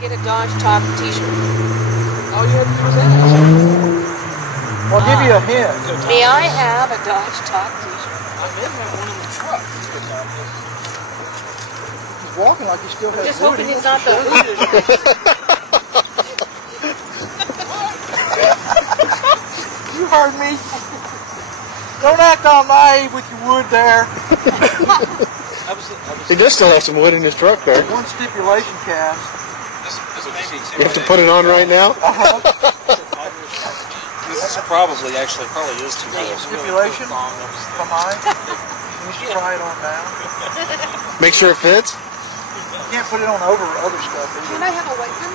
Get a Dodgetalk t-shirt. All you have to do is ask. Well, I'll give you a hint. May I have a Dodgetalk t-shirt? I may have one in the truck. He's walking like he still has Just wood. hoping it's not the Hooters. You heard me. Don't act all naive with your wood there. He does still have some wood in his truck there. One stipulation cast. You have to put it on right now? This is probably is too big. Stipulation for mine. You should try it on now. Make sure it fits? You can't put it on over other stuff. Can I have a white one?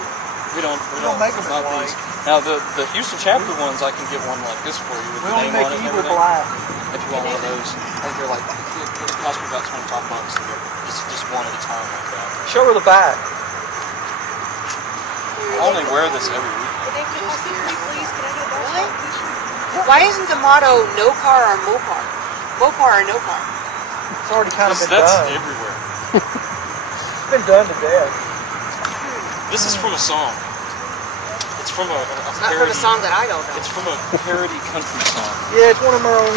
We don't make them in white. Now the Houston chapter ones, I can get one like this for you with We the only name make on it and evil everything. black. If you want one of those, I think they're like it cost me about $25 to get just one at a time like that. Show her the back. I only wear this every week. Really? Why isn't the motto no car or Mopar? Mopar or no car? It's already kind of been That's done. everywhere. It's been done to death. This is from a song. It's from a It's not parody. from a song that I don't know. It's from a parody country song. Yeah, it's one of our own.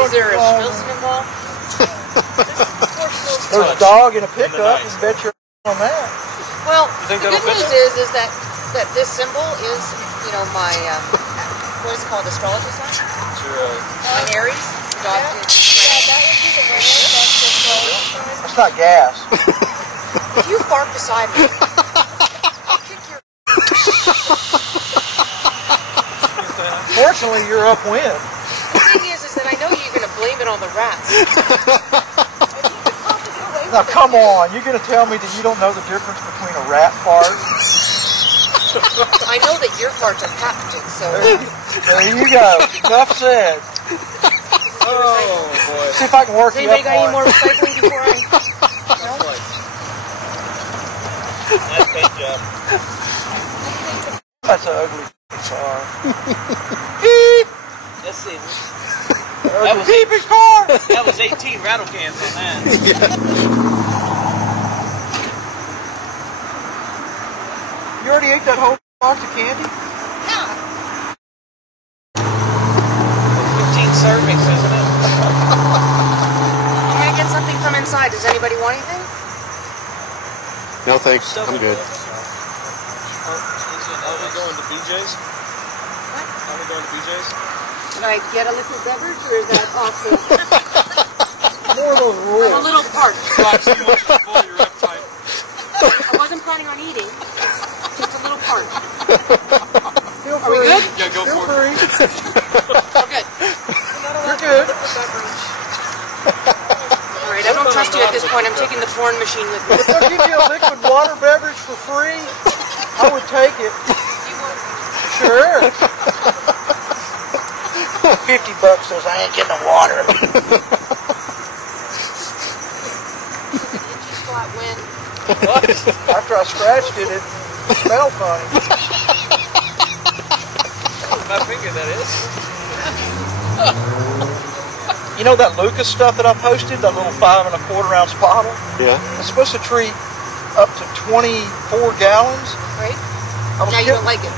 Is there a Schmilson involved? There's a dog in a pickup. You bet your on that. Well, think the that'll good fit news is that this symbol is, you know, my what is it called, astrology sign? It's your My Aries. Dog That's not gas. If you fart beside me, I'll kick your. Fortunately, you're upwind. The thing is that I know you're going to blame it on the rats. Now, come on. You're going to tell me that you don't know the difference between a rat fart? I know that your farts are patented, so. There you go. Enough said. oh boy. See if I can work Does you anybody up got any on more it. recycling before I? Nice paint job. That's an ugly car. Let's see. That was beep his car. That was 18 rattle cans on that. You already ate that whole box of candy? Yeah. 15 servings, isn't it? I'm going to get something from inside. Does anybody want anything? No thanks, I'm good. Are we going to BJ's? What? Are we going to BJ's? Can I get a liquid beverage, or is that off the... More of those I'm a rules. little parched. Not too much to pull your appetite. I wasn't planning on eating. Just a little parched. Feel Are we free. good? Yeah, go Feel for free. We're good. You're good. All right, I don't trust you at this point. I'm taking the porn machine with me. If they'll give you a liquid water beverage for free, I would take it. Sure. $50 says I ain't getting the water. Flat wind. After I scratched it, it smelled funny. My finger, that is. You know that Lucas stuff that I posted, that little 5 1/4 ounce bottle? Yeah. It's supposed to treat up to 24 gallons. Right? I was Now you kill- don't like it.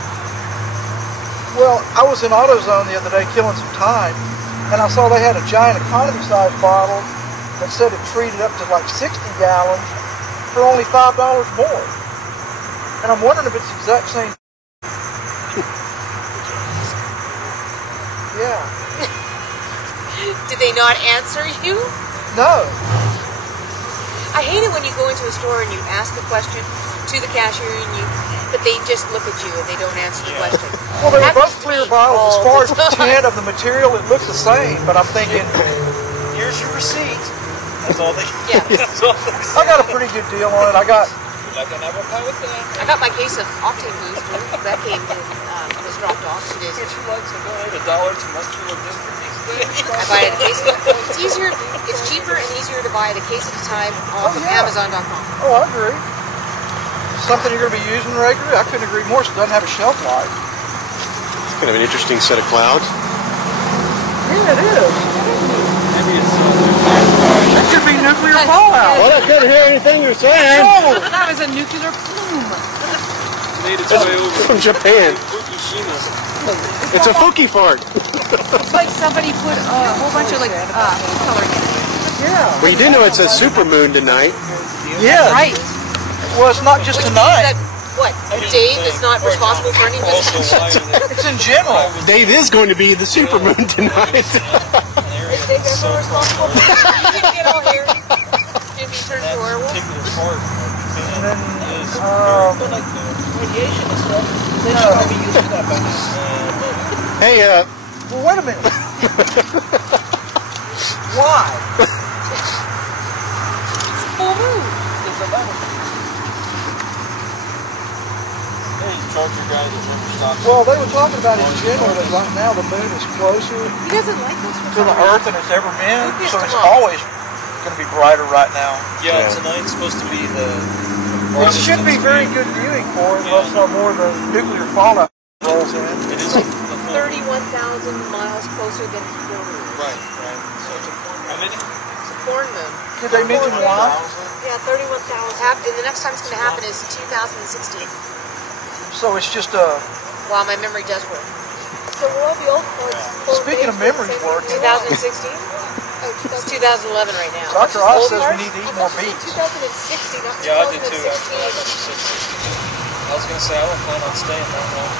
Well, I was in AutoZone the other day killing some time, and I saw they had a giant economy size bottle that said it treated up to like 60 gallons for only $5 more. And I'm wondering if it's the exact same. Yeah. Did they not answer you? No. I hate it when you go into a store and you ask a question to the cashier but they just look at you and they don't answer the question. Well, they were Happens both to clear me bottles. As all far as the the time. tint of the material, it looks the same. But I'm thinking, Here's your receipt. That's all they. Yeah. That's all they I got a pretty good deal on it. I got. You're not gonna have a pie with that. I got my case of Octane Booster. That came in, was dropped off 2 days Would ago. you like to donate $1 to Muscular Dystrophy? I buy it at a case of It's easier, it's cheaper and easier to buy it a case at a time off of yeah. Amazon.com. Oh, I agree. Something you're going to be using regularly. I couldn't agree more. So it doesn't have a shelf life. It's kind of an interesting set of clouds. Yeah, it is. Maybe it's That could be nuclear fallout. Well, I couldn't hear anything you're saying. Oh! That was a nuclear plume. made its way over from Japan. Fukushima. It's a Fuki fart. It's like somebody put a whole bunch of like color in it. Yeah. Well, you did know it says supermoon tonight. Yeah. Right. Well, it's not just Which tonight. means that, what, Dave is not responsible for any Also, mistakes? It's in general. Dave is going to be the supermoon tonight. Is Dave ever responsible for anything? You didn't get all here. If he turned to a werewolf? particular part And then, like the radiation and stuff. They No. should probably use that back in Hey, well, wait a minute. Why? Full moon. hey, charger guy that never stops. Well, they were talking about in general that right now the moon is closer He doesn't like this to the Earth than it's ever been, Yes, so it's come on. always going to be brighter right now. Yeah, Yeah. tonight's supposed to be the. It should be very good viewing for it, unless no more of the nuclear fallout rolls in. It is a full. 31,000 miles closer than full moon. Right, right. So it's a how many? It's a corn moon. Did they mention why? Yeah, 31,000. And the next time it's going to happen is 2016. So it's just a. Wow, my memory does work. So will all the old parts? Speaking of memories working, 2016? It's 2011 right now. Dr. Oz Old says parts? we need to eat more beets. 2060, not Yeah, I did too. 2016. I was gonna say I don't plan on staying that long.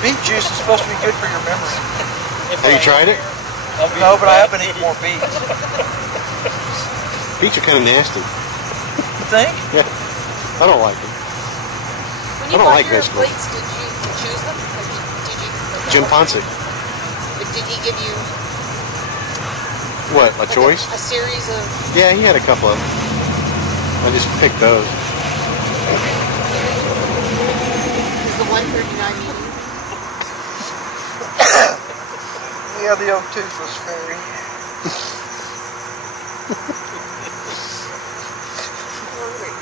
Beet juice is supposed to be good for your memory. have you tried it? I'll be No, but I back. have been eating more beets. Beets are kind of nasty. You think? Yeah, I don't like them. When you I don't bought like your vegetables. plates, did you choose them? Or did you Jim Ponce. But did he give you What, a like choice? a series of... Yeah, he had a couple of them. I just picked those. Is the 139 medium? Yeah, the old toothless fairy. Hungry.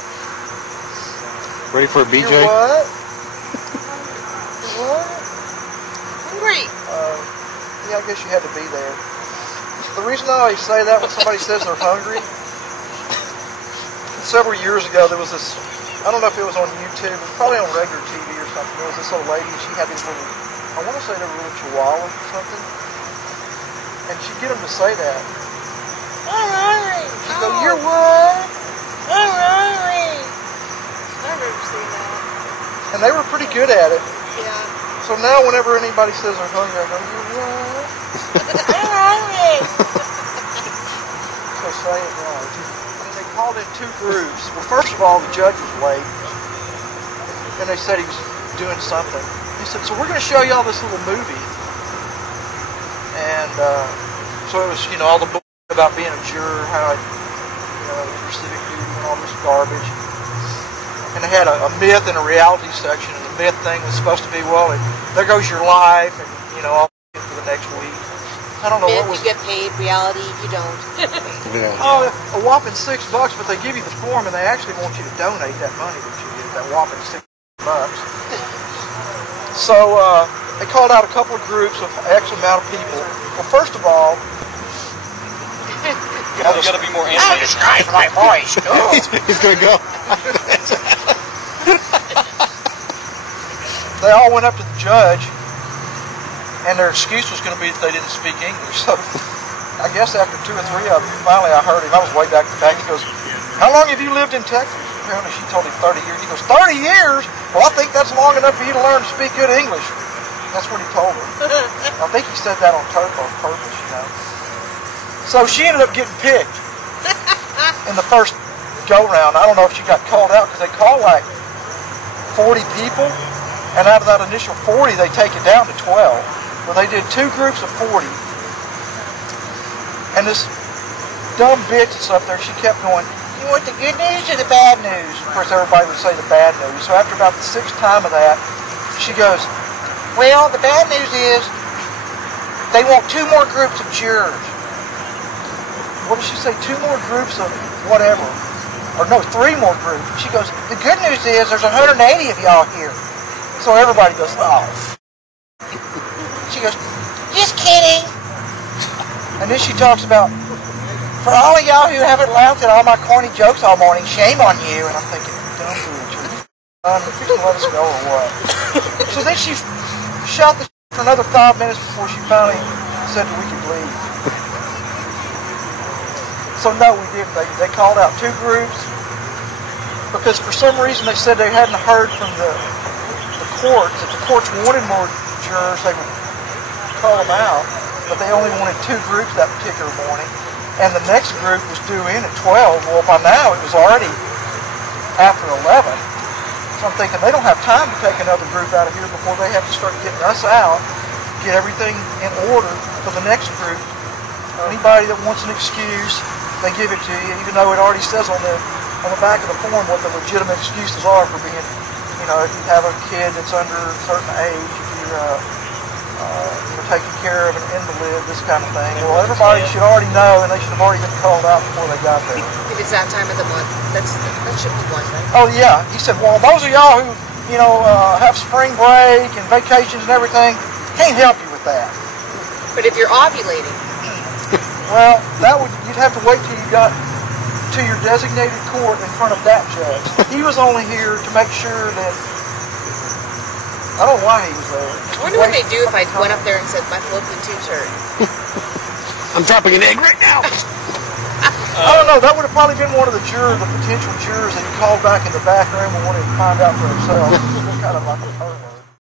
Ready for a BJ? You're what? What? Hungry. Yeah, I guess you had to be there. The reason I always say that when somebody says they're hungry, several years ago there was this, I don't know if it was on YouTube, it was probably on regular TV or something, there was this old lady, she had these little, I want to say they were little chihuahuas or something, and she'd get them to say that. I'm hungry. She'd go, you're what? I'm hungry. I remember seeing that. And they were pretty good at it. Yeah. So now whenever anybody says they're hungry, I go, you're what? I'm hungry. So say it right. And they called in two groups. Well, first of all, the judge was late. And they said he was doing something. He said, so we're going to show you all this little movie. And so it was, you know, all the bullshit about being a juror, how I, you know, your civic duty and all this garbage. And they had a myth and a reality section. And the myth thing was supposed to be, well, there goes your life, and, you know, all for the next week. I don't know Myth, what was. you get paid. Reality, you don't. Yeah. Oh, a whopping $6, but they give you the form and they actually want you to donate that money that you get, that whopping $6. So they called out a couple of groups of X amount of people. Well, first of all, You gotta be more animated. disguise my voice. He's gonna go. They all went up to the judge, and their excuse was going to be that they didn't speak English. So I guess after 2 or 3 of them, finally I heard him. I was way back in the back. He goes, how long have you lived in Texas? Apparently she told him 30 years. He goes, 30 years? Well, I think that's long enough for you to learn to speak good English. That's what he told her. I think he said that on purpose, you know. So she ended up getting picked in the first go-round. I don't know if she got called out because they called like 40 people. And out of that initial 40, they take it down to 12. Well, they did 2 groups of 40. And this dumb bitch that's up there, she kept going, you want the good news or the bad news? Of course, everybody would say the bad news. So after about the 6th time of that, she goes, well, the bad news is they want 2 more groups of jurors. What did she say? 2 more groups of whatever. Or no, 3 more groups. She goes, the good news is there's 180 of y'all here. So everybody goes, oh. She goes, just kidding. And then she talks about, for all of y'all who haven't laughed at all my corny jokes all morning, shame on you. And I'm thinking, don't do it. If you can let us go or what. So then she shot the for another 5 minutes before she finally said that we could leave. So no, we didn't. They called out 2 groups because for some reason they said they hadn't heard from the courts. If the courts wanted more jurors, they would call them out. But they only wanted 2 groups that particular morning. And the next group was due in at 12. Well, by now it was already after 11. So I'm thinking they don't have time to take another group out of here before they have to start getting us out, get everything in order for the next group. Anybody that wants an excuse, they give it to you, even though it already says on the back of the form what the legitimate excuses are for being, you know, if you have a kid that's under a certain age, if you're taking care of an invalid, this kind of thing. Well, everybody should already know, and they should have already been called out before they got there. If it's that time of the month, that should be one, right? Oh yeah, he said, well, those of y'all who, you know, have spring break and vacations and everything, can't help you with that. But if you're ovulating, well, you'd have to wait till you got to your designated court in front of that judge. He was only here to make sure that, I don't know why he was there. I wonder what they'd do if I went up there and said my fallopian tubes hurt. I'm dropping an egg right now. I don't know, that would have probably been one of the potential jurors that he called back in the back room and wanted to find out for himself. Kind of like a pervert.